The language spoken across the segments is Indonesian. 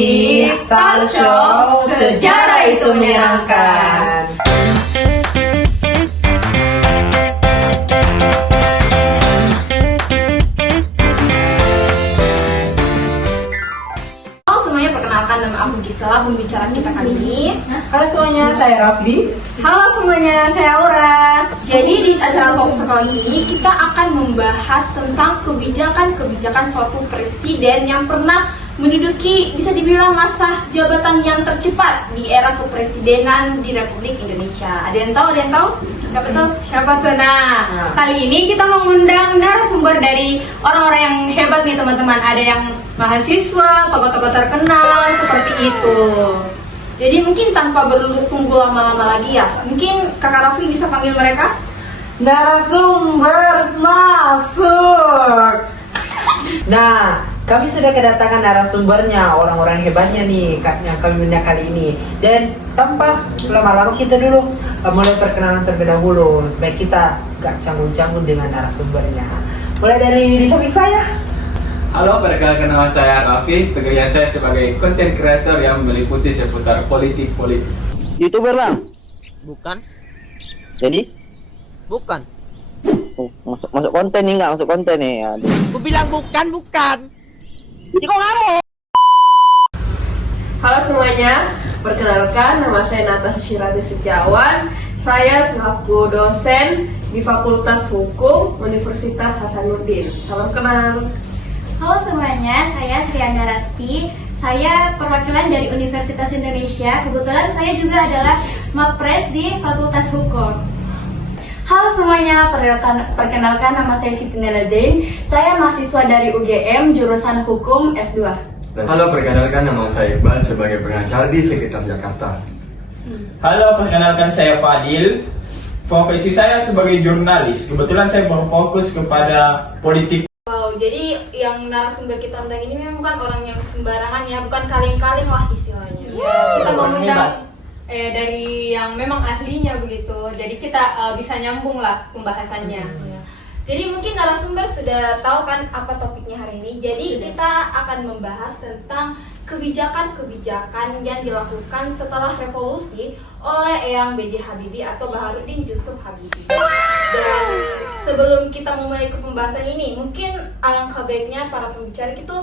di Talk Show Sejarah Itu Menyenangkan. Halo semuanya, perkenalkan nama aku Gisela, pembicara kita kali ini. Halo semuanya, saya Rafli. Halo semuanya, saya Aura. Jadi di acara Talk Show kali ini kita akan membahas tentang kebijakan suatu presiden yang pernah menduduki bisa dibilang masa jabatan yang tercepat di era kepresidenan di Republik Indonesia. Ada yang tahu? Ada yang tahu? Siapa tuh? Siapa tuh? Nah, kali ini kita mengundang narasumber dari orang-orang yang hebat nih teman-teman. Ada yang mahasiswa, tokoh-tokoh terkenal seperti itu. Jadi mungkin tanpa tunggu lama-lama lagi ya, mungkin Kakak Rafli bisa panggil mereka. Narasumber masuk. Nah, kami sudah kedatangan narasumbernya, orang-orang hebatnya nih yang kami undang kali ini. Dan tanpa lama-lama kita dulu mulai perkenalan terlebih dahulu supaya kita gak canggung-canggung dengan narasumbernya. Mulai dari di samping saya. Halo, perkenalkan nama saya Raffi. Pekerjaan saya sebagai content creator yang meliputi seputar politik. YouTuber bang? Bukan, Jadi? bukan. Masuk konten nih nggak? Masuk konten nih. Aduh. Aku bilang bukan. Jadi kok ngamuk? Halo semuanya, perkenalkan nama saya Natasha Syirade Setiawan. Saya selaku dosen di Fakultas Hukum Universitas Hasanuddin. Salam kenal. Halo semuanya, saya Srianda Rasti. Saya perwakilan dari Universitas Indonesia. Kebetulan saya juga adalah Mapres di Fakultas Hukum. Halo semuanya, perkenalkan nama saya Siti Nela Zain. Saya mahasiswa dari UGM jurusan Hukum S2. Halo, perkenalkan nama saya Iqbal sebagai pengacara di sekitar Jakarta. Halo, perkenalkan saya Fadil. Profesi saya sebagai jurnalis. Kebetulan saya berfokus kepada politik. Wow, jadi yang narasumber kita undang ini memang bukan orang yang sembarangan ya, bukan kaleng-kaleng lah istilahnya. Kita mengundang dari yang memang ahlinya begitu, jadi kita bisa nyambung lah pembahasannya. Jadi mungkin narasumber sudah tahu kan apa topiknya hari ini. Jadi kita akan membahas tentang kebijakan-kebijakan yang dilakukan setelah revolusi oleh Eyang B.J. Habibie atau Baharudin Yusuf Habibie. Dan sebelum kita memulai ke pembahasan ini, mungkin alangkah baiknya para pembicara itu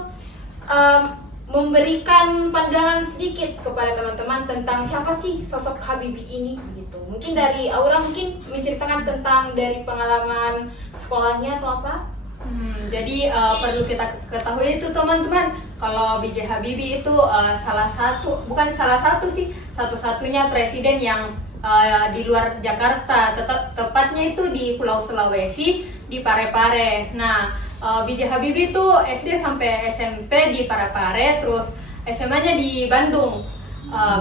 memberikan pandangan sedikit kepada teman-teman tentang siapa sih sosok Habibie ini gitu. Mungkin dari Aura mungkin menceritakan tentang dari pengalaman sekolahnya atau apa? Jadi perlu kita ketahui itu teman-teman, kalau B.J. Habibie itu satu-satunya presiden yang di luar Jakarta, tepatnya itu di Pulau Sulawesi, di Parepare. Nah, B.J. Habibie itu SD sampai SMP di Parepare, terus SMA-nya di Bandung.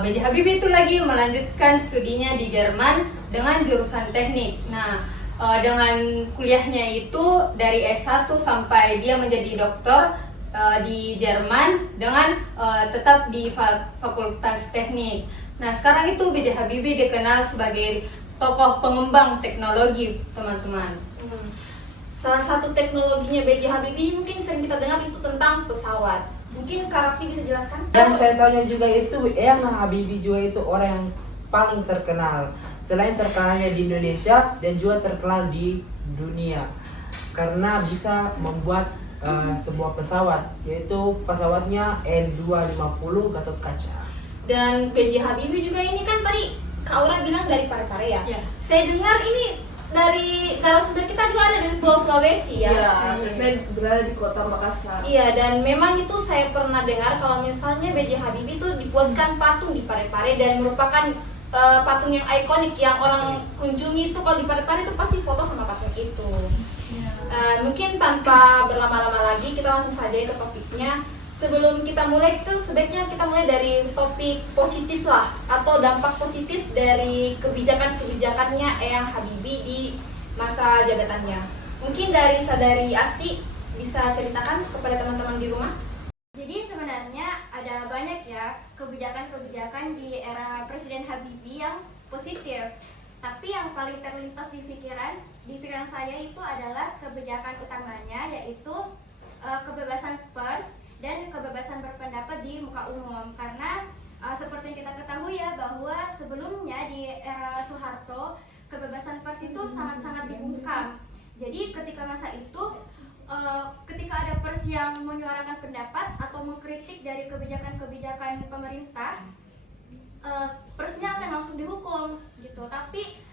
B.J. Habibie itu lagi melanjutkan studinya di Jerman dengan jurusan teknik. Nah, dengan kuliahnya itu dari S1 sampai dia menjadi doktor di Jerman dengan tetap di Fakultas Teknik. Nah, sekarang itu B.J. Habibie dikenal sebagai tokoh pengembang teknologi, teman-teman. Salah satu teknologinya B.J. Habibie mungkin sering kita dengar itu tentang pesawat. Mungkin Kak Raffi bisa jelaskan? Dan saya tahunya juga itu Eyang Habibie juga itu orang yang paling terkenal. Selain terkenalnya di Indonesia dan juga terkenal di dunia karena bisa membuat sebuah pesawat, yaitu pesawatnya N250 Gatot Kaca. Dan B.J. Habibie juga ini kan tadi Kak Aura bilang dari Parepare ya? Ya. Saya dengar ini dari narasumber kita juga ada dari Pulau Sulawesi ya? Saya berada di kota Makassar. Iya, dan memang itu saya pernah dengar kalau misalnya B.J. Habibie itu dibuatkan patung di Parepare dan merupakan patung yang ikonik yang orang kunjungi itu kalau di Parepare itu pasti foto sama patung itu. Mungkin tanpa berlama-lama lagi kita langsung saja ke topiknya. Sebelum kita mulai itu sebaiknya kita mulai dari topik positif lah atau dampak positif dari kebijakannya Eyang Habibie di masa jabatannya. Mungkin dari Saudari Asti bisa ceritakan kepada teman-teman di rumah. Jadi sebenarnya ada banyak ya kebijakan-kebijakan di era Presiden Habibie yang positif. Tapi yang paling terlintas di pikiran saya itu adalah kebijakan utamanya, yaitu kebebasan pers dan kebebasan berpendapat di muka muka umum karena seperti yang kita ketahui ya bahwa sebelumnya di era Soeharto kebebasan pers itu sangat-sangat dibungkam. Jadi ketika masa itu ketika ada pers yang menyuarakan pendapat atau mengkritik dari kebijakan-kebijakan pemerintah, persnya akan langsung dihukum gitu. Tapi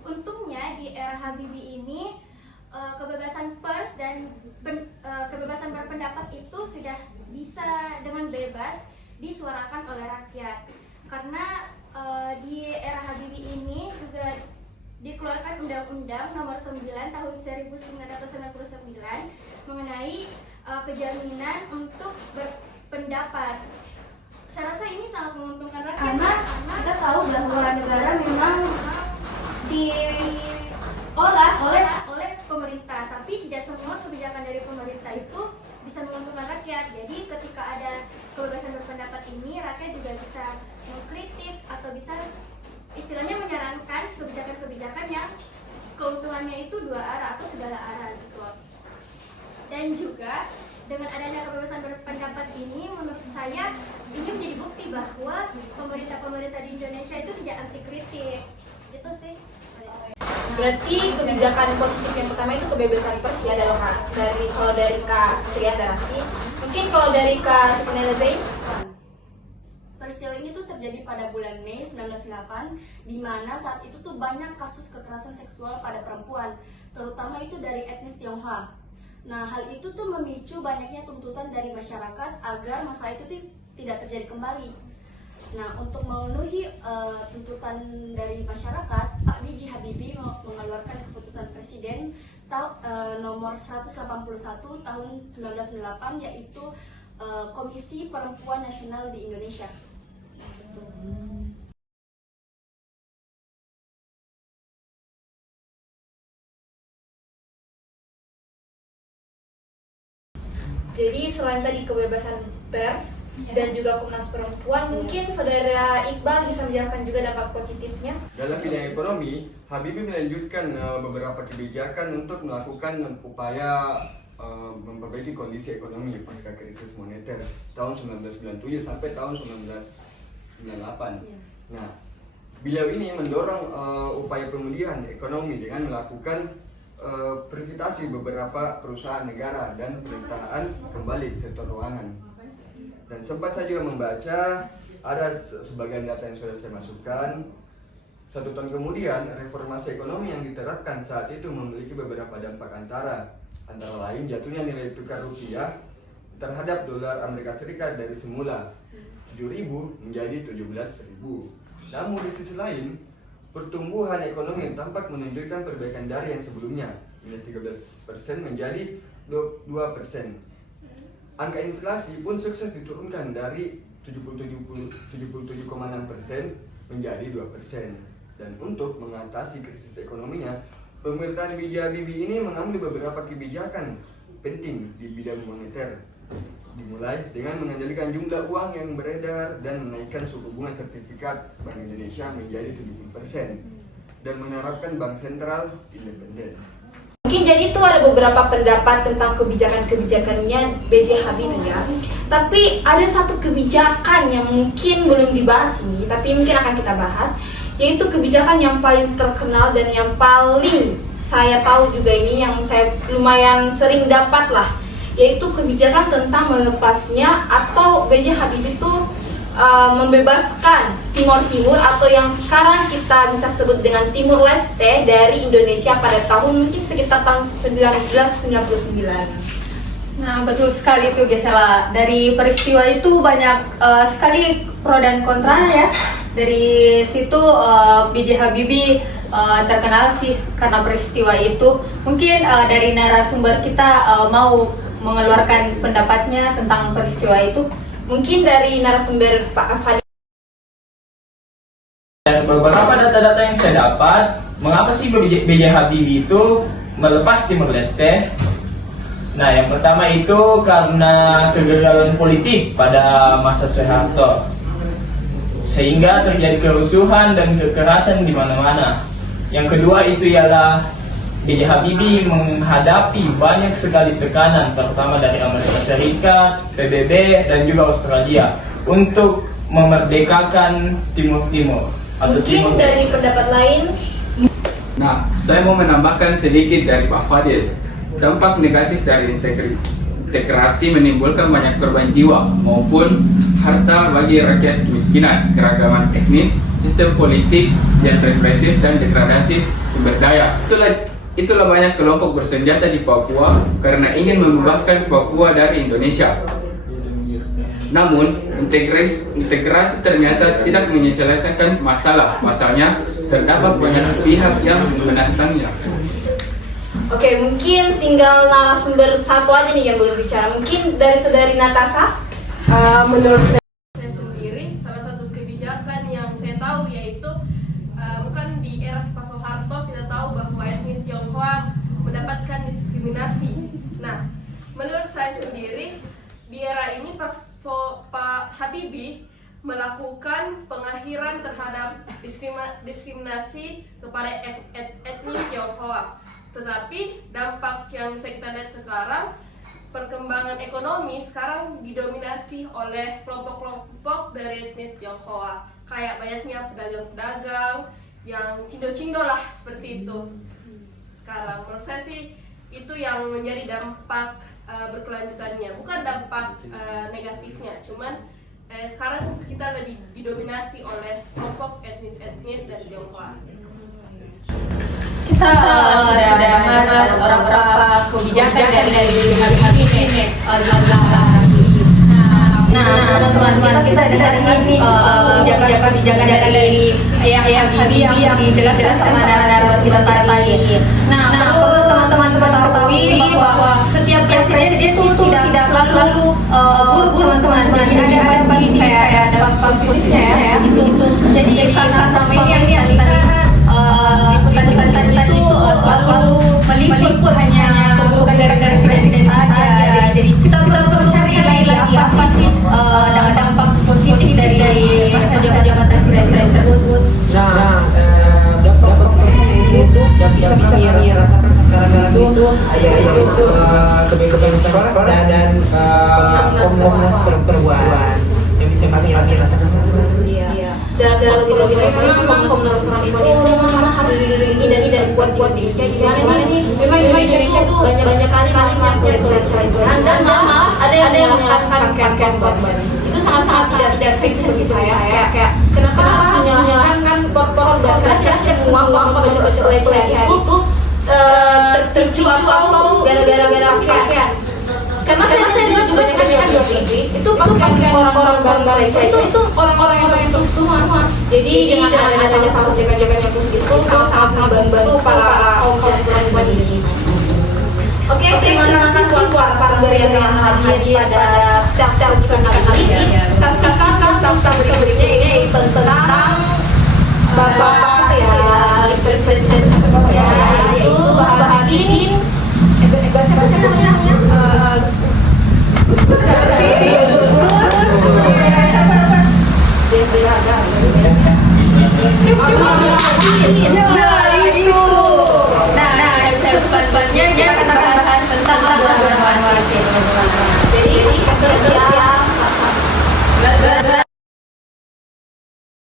untungnya di era Habibie ini kebebasan pers dan kebebasan berpendapat itu sudah bisa dengan bebas disuarakan oleh rakyat. Karena di era Habibie ini juga dikeluarkan Undang-Undang Nomor 9 Tahun 1999 mengenai kejaminan untuk berpendapat. Saya rasa ini sangat menguntungkan rakyat karena kita tahu bahwa negara memang diolah oleh pemerintah, tapi tidak semua kebijakan dari pemerintah itu bisa menguntungkan rakyat. Jadi ketika ada kebebasan berpendapat ini, rakyat juga bisa mengkritik atau bisa istilahnya menyarankan kebijakan-kebijakan yang keuntungannya itu dua arah atau segala arah gitu. Dan juga dengan adanya kebebasan berpendapat ini, menurut saya ini menjadi bukti bahwa pemerintah-pemerintah di Indonesia itu tidak anti kritik. Itu sih. Berarti kebijakan positif yang pertama itu kebebasan pers ya kalau dari Kak Sri Andarasti. Mungkin kalau dari Kak Sekenela Zain. Peristiwa ini tuh terjadi pada bulan Mei 1998, di mana saat itu tuh banyak kasus kekerasan seksual pada perempuan, terutama itu dari etnis Tionghoa. Nah, hal itu tuh memicu banyaknya tuntutan dari masyarakat agar masalah itu tidak terjadi kembali. Nah, untuk memenuhi tuntutan dari masyarakat, Pak B.J. Habibie mengeluarkan keputusan Presiden nomor 181 tahun 1998, yaitu Komisi Perempuan Nasional di Indonesia. Jadi selain tadi kebebasan pers dan juga Komnas Perempuan, mungkin Saudara Iqbal bisa menjelaskan juga dampak positifnya. Dalam bidang ekonomi, Habibie melanjutkan beberapa kebijakan untuk melakukan upaya memperbaiki kondisi ekonomi pasca krisis moneter tahun 1997 sampai tahun 1998. Nah, beliau ini mendorong upaya pemulihan ekonomi dengan melakukan privasi beberapa perusahaan negara dan pemerintahan kembali di sektor keuangan. Dan sempat saya juga membaca ada sebagian data yang sudah saya masukkan. 1 tahun kemudian, reformasi ekonomi yang diterapkan saat itu memiliki beberapa dampak antara lain jatuhnya nilai tukar rupiah terhadap dolar Amerika Serikat dari semula 7.000 menjadi 17.000. Namun di sisi lain, pertumbuhan ekonomi tampak menunjukkan perbaikan dari yang sebelumnya, nilai 13% menjadi 2%. Angka inflasi pun sukses diturunkan dari 77,6% menjadi 2%. Dan untuk mengatasi krisis ekonominya, pemerintahan B.J. Habibie ini mengambil beberapa kebijakan penting di bidang moneter, dimulai dengan mengendalikan jumlah uang yang beredar dan menaikkan suku bunga sertifikat Bank Indonesia menjadi 70% dan menerapkan bank sentral independen. Mungkin jadi itu ada beberapa pendapat tentang kebijakan-kebijakannya B.J. Habibie ya. Tapi ada satu kebijakan yang mungkin belum dibahas nih, tapi mungkin akan kita bahas, yaitu kebijakan yang paling terkenal dan yang paling saya tahu juga ini yang saya lumayan sering dapat lah, yaitu kebijakan tentang melepasnya atau B.J. Habibie itu membebaskan Timor Timur atau yang sekarang kita bisa sebut dengan Timur Leste dari Indonesia pada tahun mungkin sekitar tahun 1999. Nah, betul sekali itu Gisela. Dari peristiwa itu banyak sekali pro dan kontra ya. Dari situ B.J. Habibie terkenal sih karena peristiwa itu. Mungkin dari narasumber kita mau mengeluarkan pendapatnya tentang peristiwa itu. Mungkin dari narasumber Pak Fadil. Beberapa data-data yang saya dapat, mengapa sih B.J. Habibie itu melepas Timor Leste? Nah, yang pertama itu karena kegagalan politik pada masa Soeharto, sehingga terjadi kerusuhan dan kekerasan di mana-mana. Yang kedua itu ialah B.J. Habibie menghadapi banyak sekali tekanan, terutama dari Amerika Serikat, PBB, dan juga Australia untuk memerdekakan Timur atau Mungkin Timur dari Leste. pendapat lain, Nah, saya mau menambahkan sedikit dari Pak Fadil. Dampak negatif dari integrasi menimbulkan banyak korban jiwa maupun harta bagi rakyat kemiskinan, keragaman etnis, sistem politik yang represif dan degradasi sumber daya. Itulah banyak kelompok bersenjata di Papua karena ingin membebaskan Papua dari Indonesia. Namun, integrasi ternyata tidak menyelesaikan masalah. Pasalnya, terdapat banyak pihak yang menentangnya. Oke, mungkin tinggal narasumber satu aja nih yang belum bicara. Mungkin dari saudari Natasha. Menurut saya sendiri, salah satu kebijakan yang saya tahu yaitu bukan di era Pak Soeharto kita tahu bahwa etnis Tionghoa mendapatkan diskriminasi. Nah, menurut saya sendiri di era ini Pak Habibie melakukan pengakhiran terhadap diskriminasi kepada etnis Tionghoa. Tetapi dampak yang bisa kita lihat sekarang, perkembangan ekonomi sekarang didominasi oleh kelompok-kelompok dari etnis Tionghoa. Kayak banyaknya pedagang-pedagang yang cindo-cindo lah seperti itu. Sekarang menurut saya sih itu yang menjadi dampak berkelanjutannya, bukan dampak negatifnya, cuman sekarang kita lebih didominasi oleh kelompok etnis dari Tionghoa. Kita sudah dengar beberapa kebijakan dari Habibie ini. Nah, teman-teman kita dengar ini kebijakan dari Habibie yang dijelaskan sama narasumber kita tadi. Nah, perlu teman-teman ketahui bahwa setiap presiden itu tidak selalu buruk teman-teman. Jadi ada pasti kayak dampak positifnya ya. Gitu. Jadi karena selama ini yang kita liputan tadi itu selalu meliput hanya keburukan dari presiden saja. Jadi kita perlu cari lagi apa sih dampak positif dari masa jabatan presiden tersebut. Nah, dampak positif itu yang bisa dirasakan sekarang itu yaitu kebebasan pers dan komunitas perempuan yang bisa dirasakan sekarang. Dan memang Komnas Perempuan itu memang harus dilindungi dan buat Indonesia. Gimana nih? Memang Indonesia tuh banyak sekali cara-cara dan malah ada yang mengatakan korban. Itu sangat tidak seksi bagi saya. Kayak kenapa harus menyalahkan korban? Karena tidak semua baca pelecehan itu terpicu atau gara-gara pakaian. Karena saya dengar juga itu pakai orang-orang bangga itu orang-orang yang itu semua. Jadi dengan adanya satu jaga-jaga yang khusus itu sangat membantu para kaum perempuan ini. Oke, terima kasih buat para yang hadir pada episode kali ini. Saksikan tamu berikutnya ini tentang Bapak ya, presiden saya yaitu Bapak Habibie. Bahasa namanya episode selanjutnya kita akan bahas tentang jadi